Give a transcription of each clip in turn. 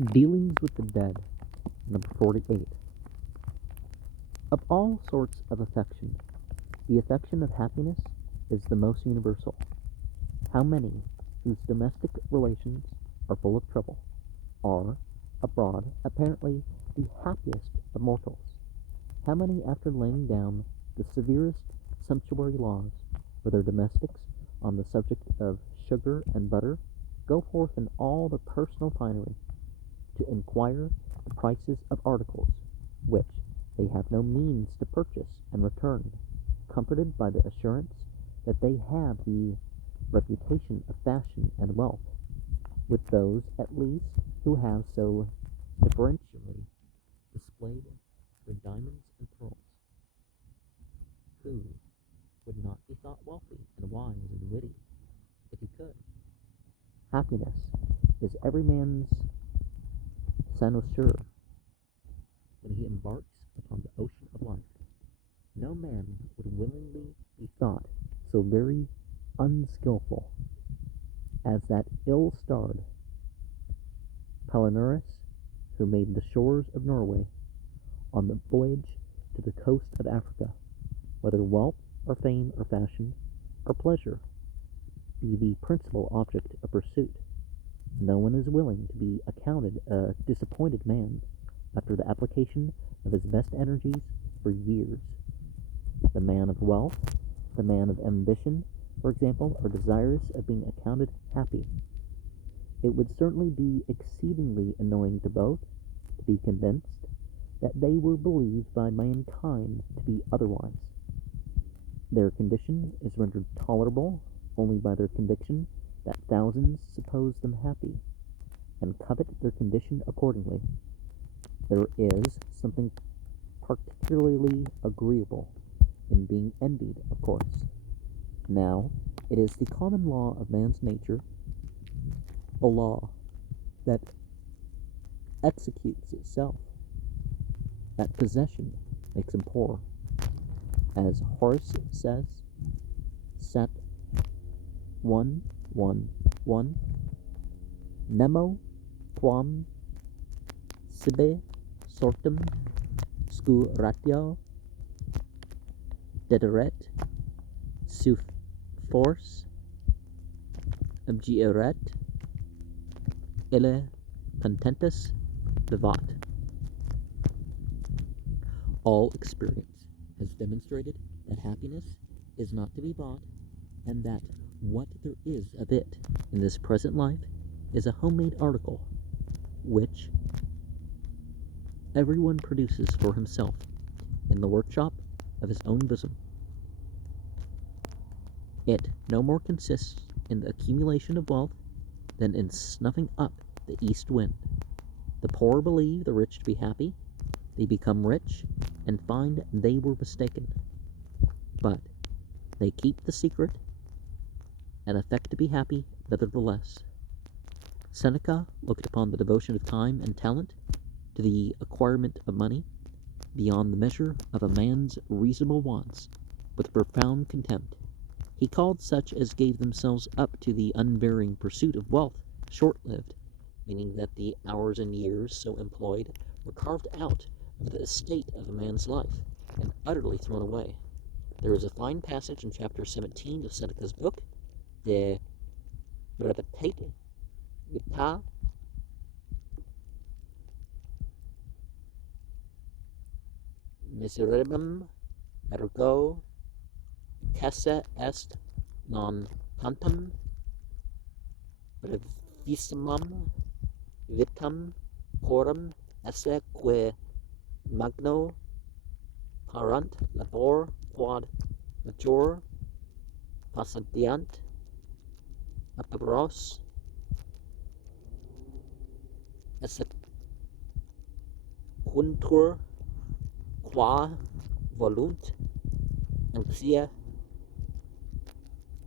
Dealings with the Dead, number 48. Of all sorts of affection, the affection of happiness is the most universal. How many, whose domestic relations are full of trouble, are, abroad, apparently the happiest of mortals? How many, after laying down the severest sumptuary laws for their domestics on the subject of sugar and butter, go forth in all the personal finery to inquire the prices of articles which they have no means to purchase and return, comforted by the assurance that they have the reputation of fashion and wealth, with those at least who have so differentially displayed their diamonds and pearls? Who would not be thought wealthy and wise and witty if he could? Happiness is every man's cynosure when he embarks upon the ocean of life. No man would willingly be thought so very unskilful as that ill-starred Palinurus, who made the shores of Norway on the voyage to the coast of Africa, whether wealth or fame or fashion or pleasure be the principal object of pursuit. No one is willing to be accounted a disappointed man after the application of his best energies for years. The man of wealth, the man of ambition, for example, are desirous of being accounted happy. It would certainly be exceedingly annoying to both to be convinced that they were believed by mankind to be otherwise. Their condition is rendered tolerable only by their conviction that thousands suppose them happy, and covet their condition accordingly. There is something particularly agreeable in being envied, of course. Now, it is the common law of man's nature, a law that executes itself, that possession makes him poor. As Horace says, Sat 1:1:1, Nemo quam sibi sortem scuratio dederet suf force abgieret ille contentus vivat. All experience has demonstrated that happiness is not to be bought, and that what there is of it in this present life is a homemade article, which everyone produces for himself in the workshop of his own bosom. It no more consists in the accumulation of wealth than in snuffing up the east wind. The poor believe the rich to be happy, they become rich, and find they were mistaken. But they keep the secret, and affect to be happy nevertheless. Seneca looked upon the devotion of time and talent to the acquirement of money, beyond the measure of a man's reasonable wants, with profound contempt. He called such as gave themselves up to the unvarying pursuit of wealth short-lived, meaning that the hours and years so employed were carved out of the estate of a man's life, and utterly thrown away. There is a fine passage in chapter 17 of Seneca's book, De Brevitate Vita, miserabim ergo casse est non tantum brevissimum vitam coram esse que magno parant labor quod major passadiant apparos esse quintur qua volunt anxia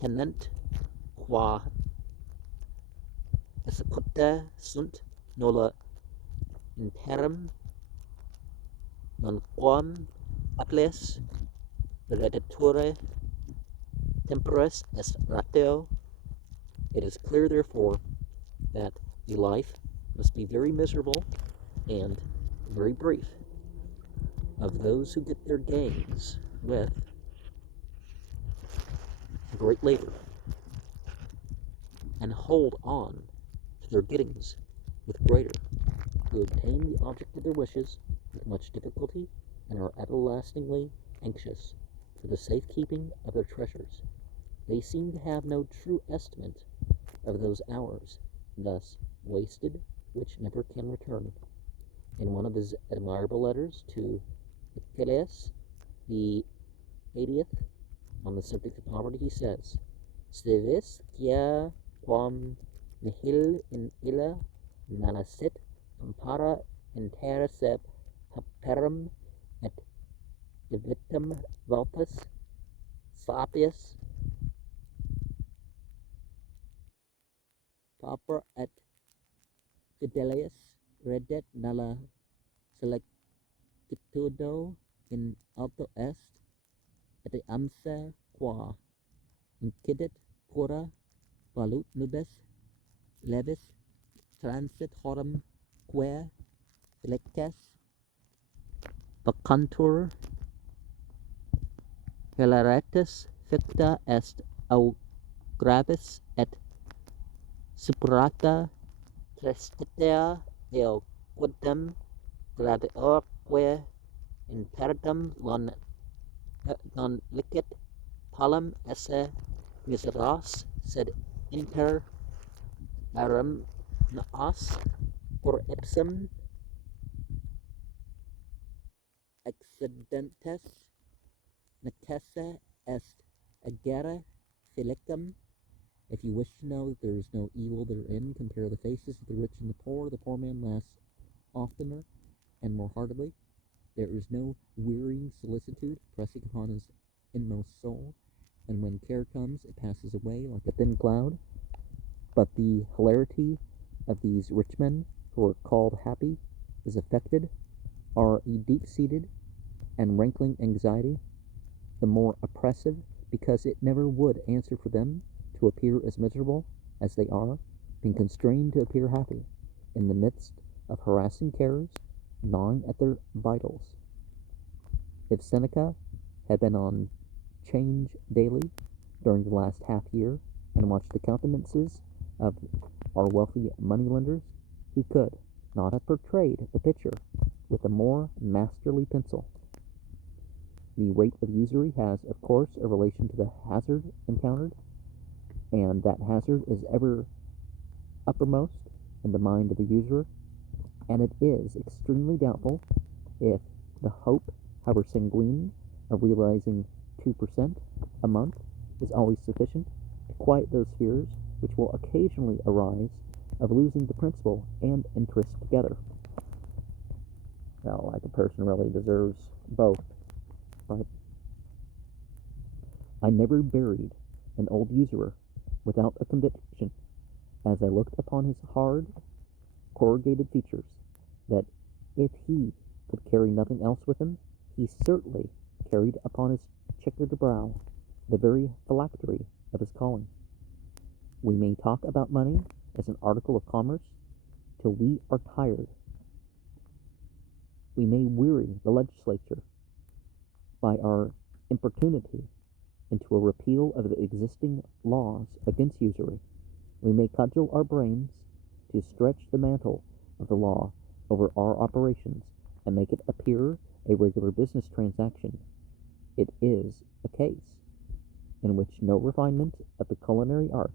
tenent qua executa sunt nolla interim non quam atles redditure temporis est ratio. It is clear, therefore, that the life must be very miserable and very brief, of those who get their gains with great labor and hold on to their gettings with greater, who obtain the object of their wishes with much difficulty and are everlastingly anxious for the safekeeping of their treasures. They seem to have no true estimate of those hours thus wasted which never can return. In one of his admirable letters to Achilles the 80th on the subject of poverty, he says, "Se vis quia quam nihil in illa manasit compara interesse pauperum et divitum vultus sapius pauper et fidelius redet nulla solicitudo in alto est, et amsa qua incidit pura valut nubes levis transit horum quae felices vacantur hilaritas ficta est au gravis et superata tristitia eo quidem graviorque imperdum non licet palam esse miseras, sed inter arum naas por ipsum accidentes necesse est agere felicum." If you wish to know that there is no evil therein, compare the faces of the rich and the poor. The poor man laughs oftener and more heartily. There is no wearying solicitude pressing upon his inmost soul, and when care comes, it passes away like a thin cloud. But the hilarity of these rich men, who are called happy, is affected, are a deep-seated and rankling anxiety, the more oppressive because it never would answer for them to appear as miserable as they are, being constrained to appear happy in the midst of harassing cares gnawing at their vitals. If Seneca had been on 'change daily during the last half-year and watched the countenances of our wealthy moneylenders, he could not have portrayed the picture with a more masterly pencil. The rate of usury has, of course, a relation to the hazard encountered, and that hazard is ever uppermost in the mind of the usurer, and it is extremely doubtful if the hope, however sanguine, of realizing 2% a month is always sufficient to quiet those fears which will occasionally arise of losing the principal and interest together. Well, like a person really deserves both, right? I never buried an old usurer without a conviction, as I looked upon his hard, corrugated features, that if he could carry nothing else with him, he certainly carried upon his checkered brow the very phylactery of his calling. We may talk about money as an article of commerce till we are tired. We may weary the legislature by our importunity into a repeal of the existing laws against usury. We may cudgel our brains to stretch the mantle of the law over our operations and make it appear a regular business transaction. It is a case in which no refinement of the culinary art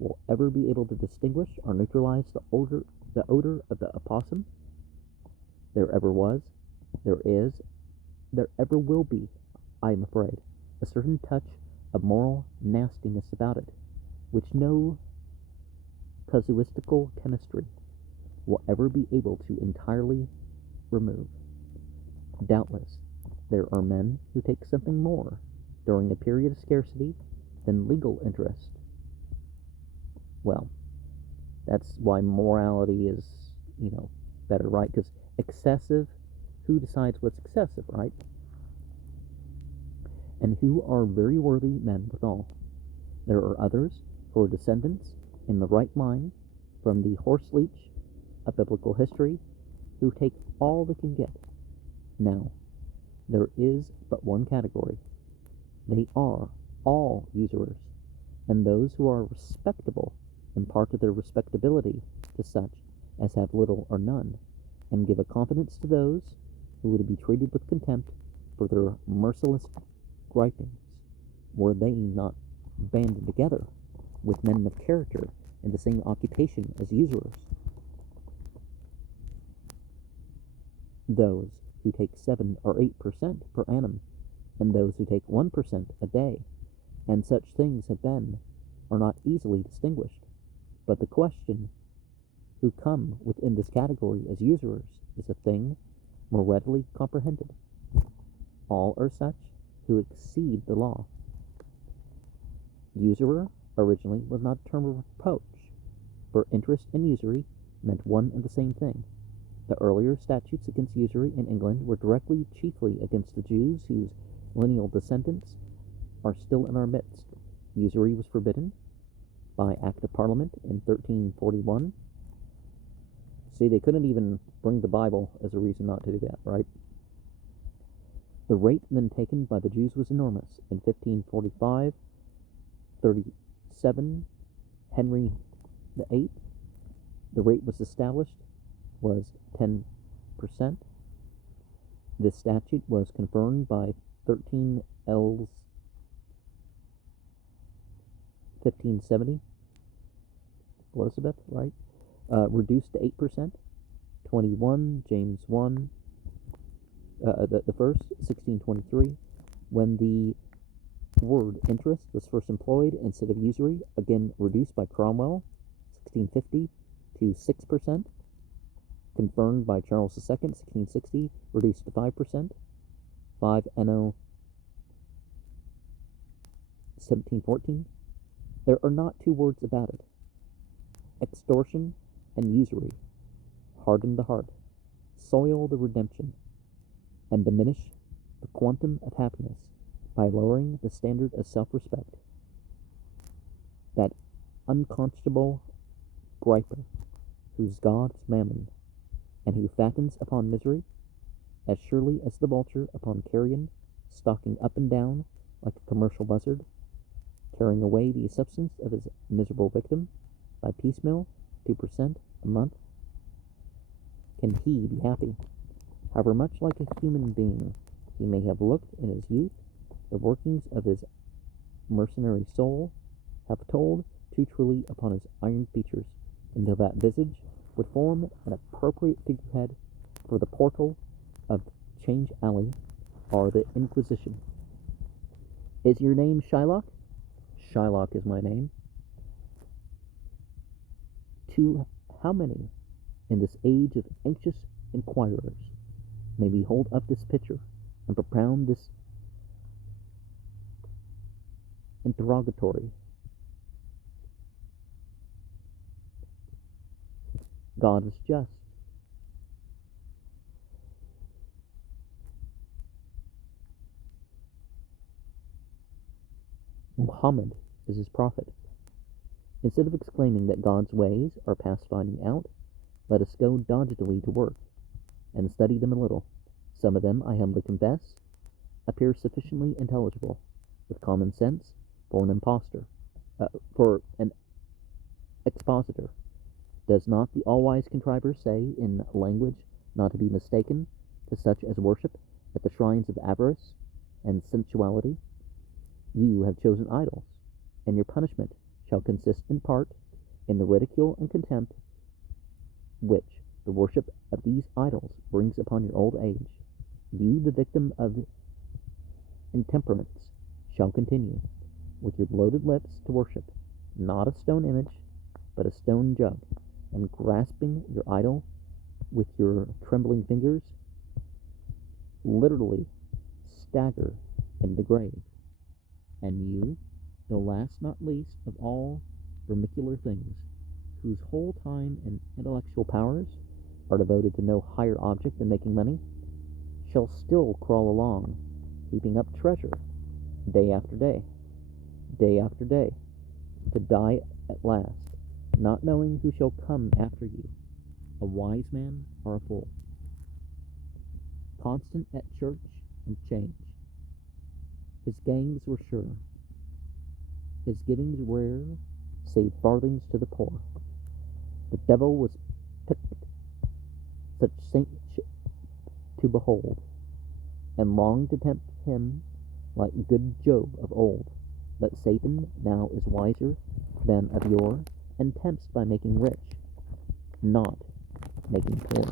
will ever be able to distinguish or neutralize the odor of the opossum. There ever was, there is, there ever will be, I am afraid, a certain touch of moral nastiness about it, which no casuistical chemistry will ever be able to entirely remove. Doubtless, there are men who take something more during a period of scarcity than legal interest. Well, that's why morality is, better, right? Because excessive, who decides what's excessive, right? And who are very worthy men withal. There are others who are descendants in the right line from the horseleech of biblical history who take all they can get. Now, there is but one category. They are all usurers, and those who are respectable impart their respectability to such as have little or none, and give a confidence to those who would be treated with contempt for their merciless gripings, were they not banded together with men of character in the same occupation as usurers. Those who take 7 or 8% per annum, and those who take 1% a day, and such things have been, are not easily distinguished. But the question, who come within this category as usurers, is a thing more readily comprehended. All are such who exceed the law. Usurer originally was not a term of reproach, for interest and usury meant one and the same thing. The earlier statutes against usury in England were directly chiefly against the Jews whose lineal descendants are still in our midst. Usury was forbidden by Act of Parliament in 1341. See, they couldn't even bring the Bible as a reason not to do that, right? The rate then taken by the Jews was enormous. In 1545, 37, Henry VIII, the rate was established was 10%. This statute was confirmed by 13 L's 1570, Elizabeth, right? Reduced to 8%. 21, James I, the first, 1623, when the word interest was first employed instead of usury, again reduced by Cromwell, 1650 to 6%, confirmed by Charles II, 1660, reduced to 5%, 5 N.O. 1714. There are not two words about it. Extortion and usury harden the heart, soil the redemption, and diminish the quantum of happiness by lowering the standard of self-respect. That unconscionable griper, whose god is mammon, and who fattens upon misery, as surely as the vulture upon carrion, stalking up and down like a commercial buzzard, tearing away the substance of his miserable victim by piecemeal, 2% a month, can he be happy? However much like a human being he may have looked in his youth, the workings of his mercenary soul have told too truly upon his iron features, until that visage would form an appropriate figurehead for the portal of Change Alley or the Inquisition. Is your name Shylock? Shylock is my name. To how many in this age of anxious inquirers may we hold up this picture and propound this interrogatory? God is just. Muhammad is his prophet. Instead of exclaiming that God's ways are past finding out, let us go doggedly to work, and study them a little. Some of them, I humbly confess, appear sufficiently intelligible, with common sense, for an expositor. Does not the all-wise contriver say, in language not to be mistaken, to such as worship at the shrines of avarice and sensuality, you have chosen idols, and your punishment shall consist in part in the ridicule and contempt which the worship of these idols brings upon your old age. You, the victim of intemperance, shall continue, with your bloated lips, to worship, not a stone image, but a stone jug, and grasping your idol with your trembling fingers, literally stagger in the grave. And you, the last not least of all vermicular things, whose whole time and intellectual powers are devoted to no higher object than making money, shall still crawl along, heaping up treasure, day after day, to die at last, not knowing who shall come after you, a wise man or a fool, constant at church and change. His gangs were sure, his givings rare, save farthings to the poor. The devil was picked, such saintship to behold, and longed to tempt him like good Job of old. But Satan now is wiser than of yore, and tempts by making rich, not making poor.